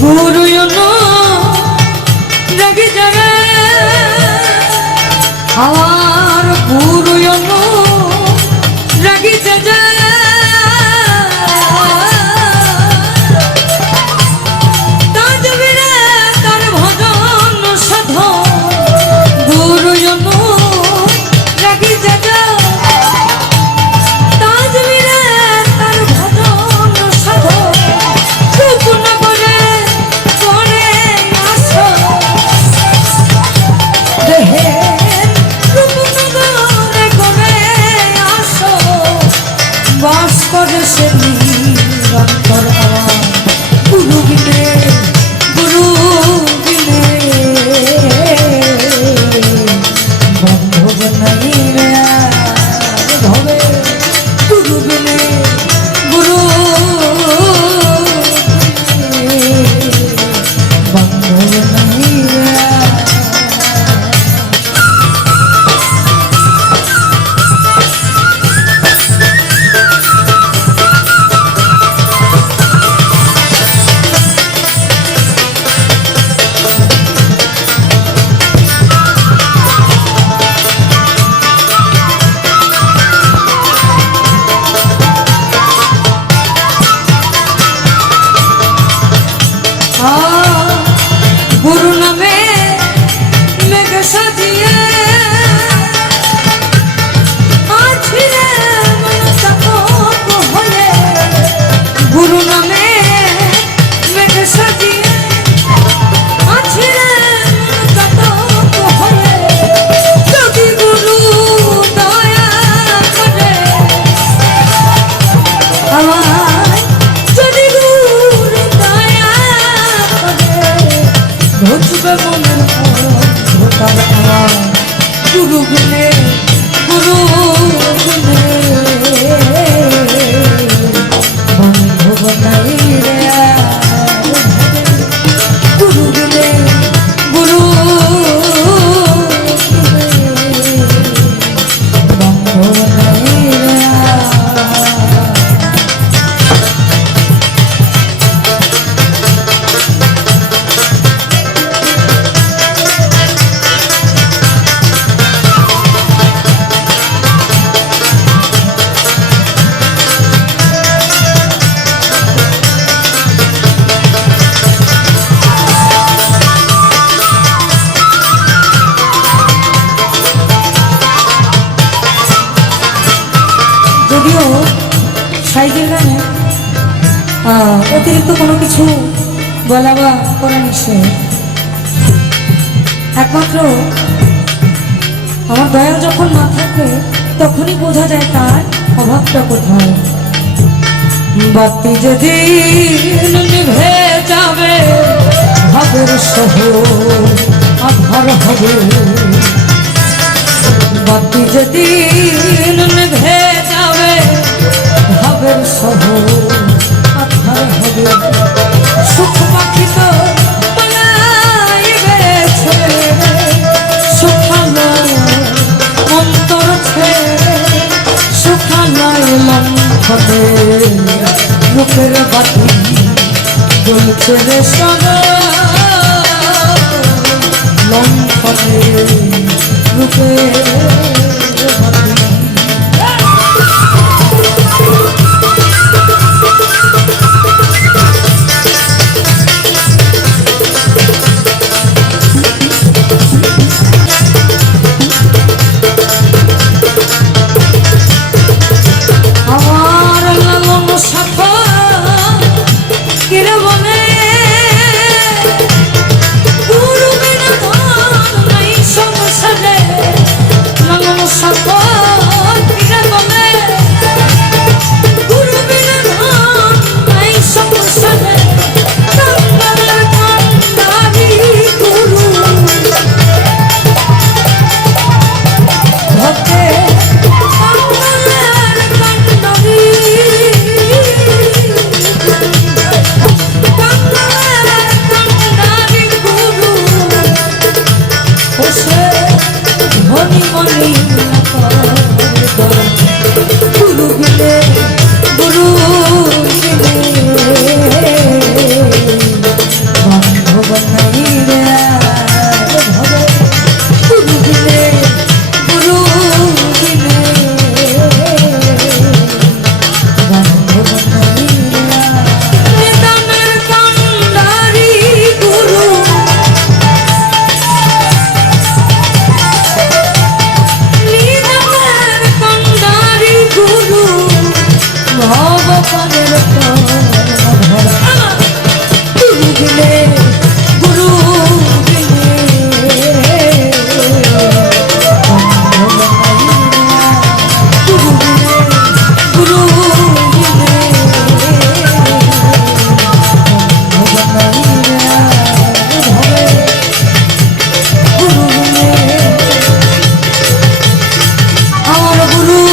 গুরু রাগে যাবে আমার গুরু করে সে নিরন্তর আমার গুরু নামে মেঘ সাজিয়ে। গুরু নামে মেঘ সাজিয়ে আছি গুরু গুনে গুরু গুনে অতিরিক্ত কোনো কিছু বলা বা করা নিষেধ একমাত্র আমার দয়া যখন না থাকে, তখনই বোঝা যায় তার অভাবটা কোথায়। বাতি যদি নিভে যাবে, ভাবের সহ আধার হবে। বাতি যদি নিভে যাবে, ভাবের সহ মুখের বাতি বলছে রে সদা। লম্ফনে রূপের Guru